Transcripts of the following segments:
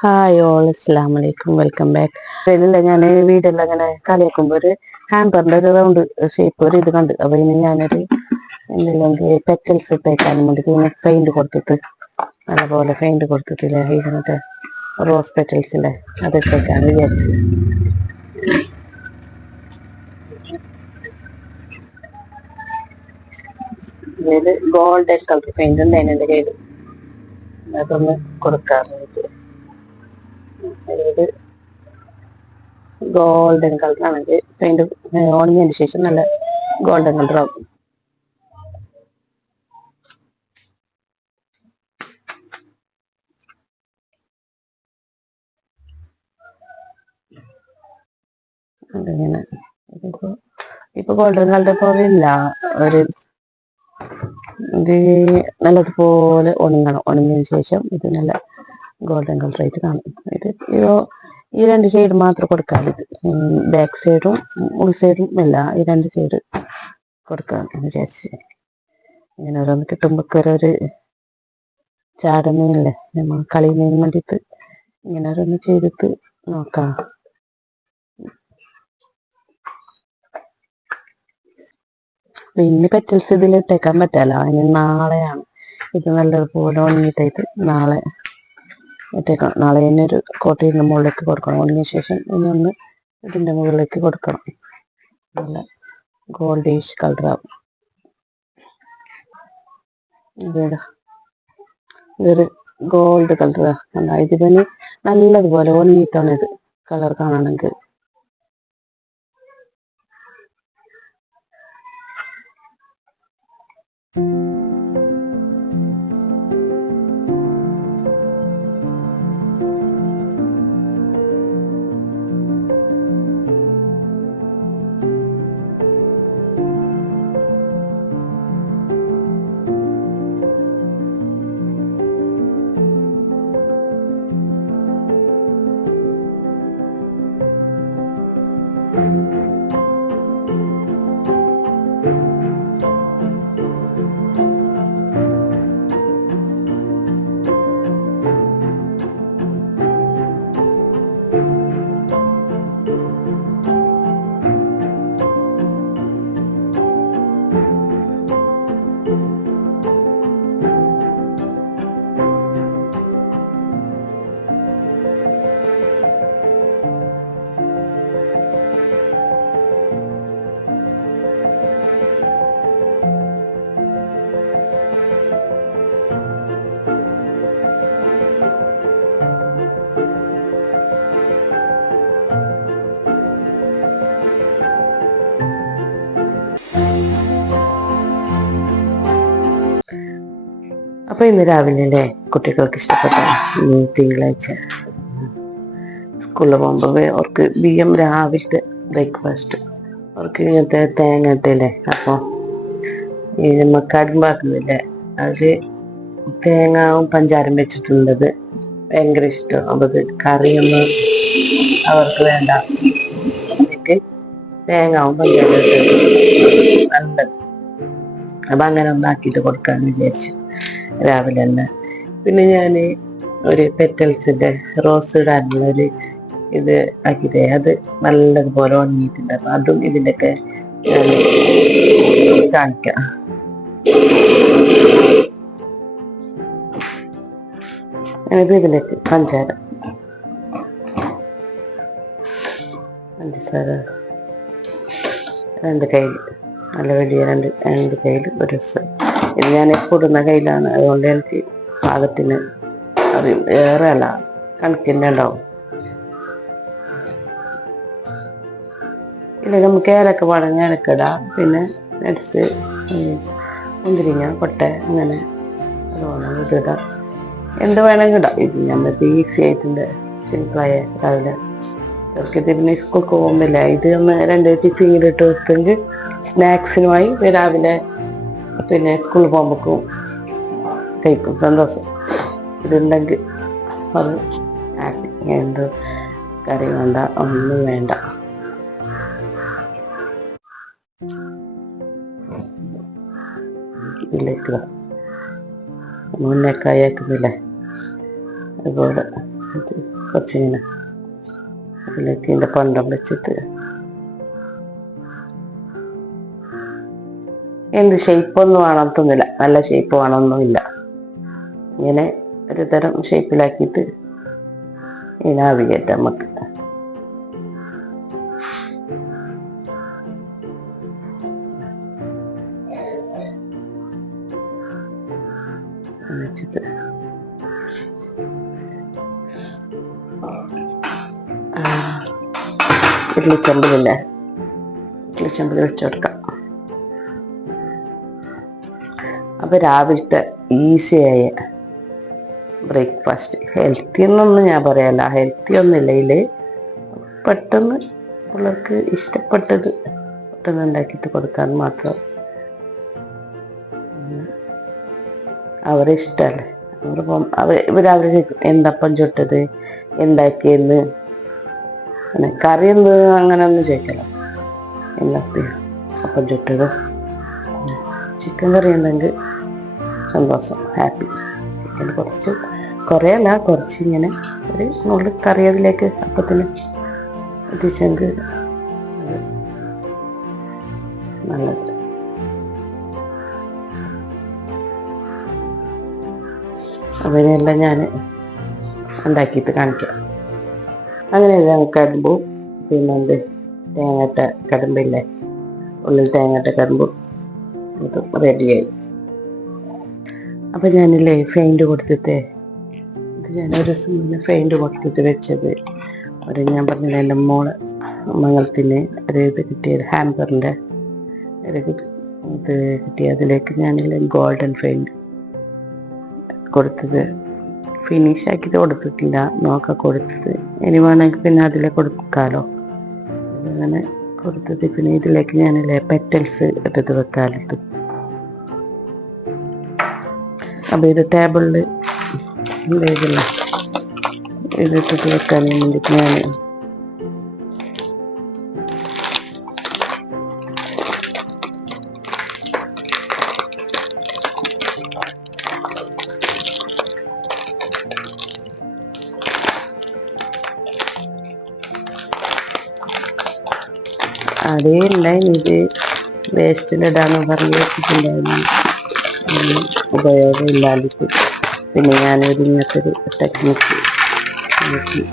Hi all അസ്സലാമു അലൈക്കും welcome back. ഇതില്ല ഞാൻ വീടെല്ലാം അങ്ങനെ കളിയാക്കുമ്പോൾ ഒരു ഹാമ്പറിന്റെ ഒരു റൗണ്ട് ഷേപ്പ് ഒരു ഇത് കണ്ട്. അപ്പൊ ഇനി ഞാനൊരു എന്തെങ്കിലും പെറ്റൽസ് ഇട്ടേക്കാൻ വേണ്ടി പിന്നെ പെയിന്റ് കൊടുത്തിട്ട് നല്ലപോലെ പെയിന്റ് കൊടുത്തിട്ടില്ല ഇതിനകത്ത് റോസ് പെറ്റൽസിന്റെ അത് ഇട്ടേക്കാൻ വിചാരിച്ചു. ഇത് ഗോൾഡൻ കളർ പെയിന്റ് ഉണ്ടായിരുന്നു എൻ്റെ കയ്യിൽ, അതൊന്ന് കൊടുക്കാറുണ്ട്. അതായത് ഗോൾഡൻ കളർ ആണെങ്കിൽ പെയിന്റ് ഉണങ്ങിയതിന് ശേഷം നല്ല ഗോൾഡൻ കളർ ആവും. അതിങ്ങനെ ഇപ്പൊ ഗോൾഡൻ കളർ പോലെ ഇല്ല, ഒരു ഇത് നല്ലതുപോലെ ഉണങ്ങണം. ഉണങ്ങിയതിന് ശേഷം ഇത് നല്ല ഗോൾഡൻ കളർ ആയിട്ട് കാണും. ഇത് ഈ രണ്ട് ഷെയ്ഡ് മാത്രം കൊടുക്കാം. ഇത് ബാക്ക് സൈഡും ഉൾ സൈഡും അല്ല, ഈ രണ്ട് ഷെയ്ഡ് കൊടുക്കാം എന്ന് വിചാരിച്ച്. ഇങ്ങനെ ഓരോന്ന് കിട്ടുമ്പോ ഒരു ചാടുന്നില്ലേ നമ്മൾ കളിയുന്നതിന് വേണ്ടിയിട്ട് ഇങ്ങനെ ഓരോന്ന് ചെയ്തിട്ട് നോക്കാം. പിന്നെ പെറ്റൽസ് ഇതിൽ ഇട്ടേക്കാൻ പറ്റാലോ, അതിന് നാളെയാണ് ഇത് നല്ലതുപോലെ ഉണങ്ങിയിട്ടായിട്ട് നാളെ ഇട്ടേക്കണം. നാളെ തന്നെ ഒരു കോട്ട് ഇതിൻ്റെ മുകളിലേക്ക് കൊടുക്കണം. ഉണങ്ങിയ ശേഷം ഇനി ഒന്ന് ഇതിൻ്റെ മുകളിലേക്ക് കൊടുക്കണം. നല്ല ഗോൾഡിഷ് കളറാവും. ഇതൊരു ഗോൾഡ് കളറാണ്. ഇതിന് നല്ലതുപോലെ ഉണങ്ങിയിട്ടാണ് ഇത് കളർ കാണണമെങ്കിൽ. അപ്പൊ ഇന്ന് രാവിലെ അല്ലേ കുട്ടികൾക്ക് ഇഷ്ടപ്പെട്ട തിങ്കളാഴ്ച സ്കൂളിൽ പോകുമ്പോൾ അവർക്ക് രാവിലത്തെ ബ്രേക്ക്ഫാസ്റ്റ് അവർക്ക് ഇങ്ങനത്തെ തേങ്ങട്ടല്ലേ. അപ്പോൾ ഈ നമ്മൾ കടുമ്പാക്കുന്നില്ലേ, അതില് തേങ്ങയും പഞ്ചാരം വെച്ചിട്ടുള്ളത് ഭയങ്കര ഇഷ്ടം. അപ്പൊ അത് കറിയൊന്നും അവർക്ക് വേണ്ട, എന്നിട്ട് തേങ്ങാവും പഞ്ചാരം നല്ലത്. അപ്പൊ അങ്ങനെ ഒന്നാക്കിയിട്ട് കൊടുക്കാന്ന് വിചാരിച്ചു രാവിലെ തന്നെ. പിന്നെ ഞാൻ ഒരു പെറ്റൽസിന്റെ റോസ് ഇടാനുള്ള ഒരു ഇത് ആക്കിയിട്ടേ അത് നല്ലതുപോലെ ഉണങ്ങിയിട്ടുണ്ട്. അപ്പൊ അതും ഇതിൻ്റെയൊക്കെ കാണിക്കാം. ഇതിലേക്ക് പഞ്ചസാര രണ്ട് കയ്യിൽ, നല്ല വലിയ രണ്ട് കയ്യിൽ ഒരു ദിവസം. ഇത് ഞാൻ എപ്പോൾ ഇടുന്ന കയ്യിലാണ്, അതുകൊണ്ട് എനിക്ക് പാകത്തിന് അറിയും. ഏറെ അല്ല, കണക്കിൻ്റെ ഉണ്ടാവും. ഇല്ല നമുക്ക് ഏലക്ക വേണമെങ്കിൽ ഏലക്ക ഇടാം. പിന്നെ നട്ട്സ്, മുന്തിരിങ്ങ, കൊട്ട, അങ്ങനെ നല്ലോണം ഇതിടാം. എന്ത് വേണമെങ്കിൽ ഇടാം. ഇത് ഞമ്മൾക്ക് ഈസി ആയിട്ടുണ്ട്, സിമ്പിളായ രാവിലെ. അവർക്ക് ഇതിന് സ്കൂൾക്ക് പോകുന്നില്ല, ഇത് ഒന്ന് രണ്ട് ടിഫിനിലിട്ട് വെച്ചെങ്കിൽ സ്നാക്സിനുമായി രാവിലെ പിന്നെ സ്കൂളിൽ പോകുമ്പോഴേക്കും കഴിക്കും. സന്തോഷം ഇതുണ്ടെങ്കിൽ. അത് ഹാപ്പി. എന്ത് കറി വേണ്ട, ഒന്നും വേണ്ട. ഇതിലേക്ക് മുന്നേക്കായി ആക്കുന്നില്ലേ, അതുപോലെ അത് കുറച്ചിങ്ങനെ അതിലേക്ക് ഇതിൻ്റെ പണ്ടം വെച്ചിട്ട് എന്ത് ഷേപ്പൊന്നും വേണമെന്നില്ല, നല്ല ഷേപ്പ് വേണമെന്നൊന്നുമില്ല. ഇങ്ങനെ ഒരു തരം ഷേപ്പിലാക്കിയിട്ട് ഇങ്ങനെ ആവി കയറ്റാം നമുക്ക്. വെച്ചിട്ട് ഇഡ്ലിച്ചമ്പിലില്ലേ, ഇഡ്ലിച്ചമ്പിൽ വെച്ച് കൊടുക്കാം. അപ്പൊ രാവിലത്തെ ഈസിയായ ബ്രേക്ക്ഫാസ്റ്റ്, ഹെൽത്തി എന്നൊന്നും ഞാൻ പറയല്ല, ഹെൽത്തി ഒന്നുമില്ല. ഇതിൽ പെട്ടെന്ന് പിള്ളേർക്ക് ഇഷ്ടപ്പെട്ടത് പെട്ടെന്ന് ഉണ്ടാക്കിയിട്ട് കൊടുക്കാൻ മാത്രം. അവരെ ഇഷ്ടമല്ലേ, ഇവരവർ എന്തപ്പം ചുട്ടത് എന്താക്കിയെന്ന്, അങ്ങനെ കറി എന്ത് അങ്ങനെ ഒന്നും ചോദിക്കല. എന്താക്കി അപ്പം ചുട്ടത്, ചിക്കൻ കറി ഉണ്ടെങ്കിൽ സന്തോഷം, ഹാപ്പി. ചിക്കൻ കുറേയല്ല, കുറച്ച് ഇങ്ങനെ ഒരു നുള്ളി കറി അതിലേക്ക് അപ്പത്തിന് എത്തിച്ചെങ്കിൽ നല്ലത്. അതിനെല്ലാം ഞാൻ ഉണ്ടാക്കിയിട്ട് കാണിക്കാം. അങ്ങനെയല്ല കടുമ്പും പിന്നെന്ത് തേങ്ങട്ട കടുമ്പില്ലേ, ഉള്ളിൽ തേങ്ങട്ട കടുമ്പും അത് റെഡിയായി. അപ്പം ഞാനില്ലേ ഫെയിൻറ്റ് കൊടുത്തിട്ട്, ഇത് ഞാനൊരു ദിവസം മുന്നേ ഫെയിൻറ്റ് കൊടുത്തിട്ട് വെച്ചത് ഞാൻ പറഞ്ഞില്ല എൻ്റെ മോള് മംഗളത്തിന് ഒരു ഇത് കിട്ടിയത്, ഹാമ്പറിൻ്റെ ഒരു ഇത് കിട്ടിയ, അതിലേക്ക് ഞാനില്ലേ ഗോൾഡൻ ഫെയിൻറ്റ് കൊടുത്തത്, ഫിനിഷ് ആക്കിയിട്ട് കൊടുത്തിട്ടില്ല, നോക്കാൻ കൊടുത്തത്. ഇനി വേണമെങ്കിൽ പിന്നെ അതിലേക്ക് കൊടുക്കാമല്ലോ. അങ്ങനെ കൊടുത്തത്. പിന്നെ ഇതിലേക്ക് ഞാനില്ലേ പെറ്റൽസ് ഇട്ടിട്ട് വെക്കാലത്ത്. അപ്പോൾ ഇത് ടേബിളിൽ ഇതില്ല ഇതിട്ടിട്ട് വെക്കാൻ വേണ്ടിയിട്ട് ഞാൻ അതേ ഉണ്ടായിരുന്നു. ഇത് വേസ്റ്റിലിടാന്ന് പറഞ്ഞ് വെച്ചിട്ടുണ്ടായിരുന്നു, ഉപയോഗം ഇല്ലാതിട്ട്. പിന്നെ ഞാനൊരു ഇങ്ങനത്തെ ഒരു ടെക്നിക്ക് നോക്കി.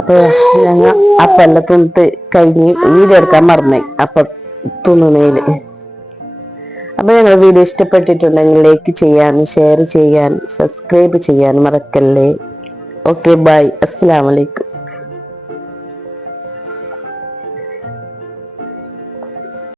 അപ്പോൾ ഞങ്ങൾ അപ്പം എല്ലാം തുണിത്ത് കഴിഞ്ഞ് വീഡിയോ എടുക്കാൻ മറന്നായി അപ്പം തുന്നുന്നതിൽ. അപ്പോൾ ഞങ്ങളുടെ വീഡിയോ ഇഷ്ടപ്പെട്ടിട്ടുണ്ടെങ്കിൽ ലൈക്ക് ചെയ്യാനും ഷെയർ ചെയ്യാനും സബ്സ്ക്രൈബ് ചെയ്യാനും മറക്കല്ലേ. ഓക്കെ, ബൈ, അസ്സലാമു അലൈക്കും.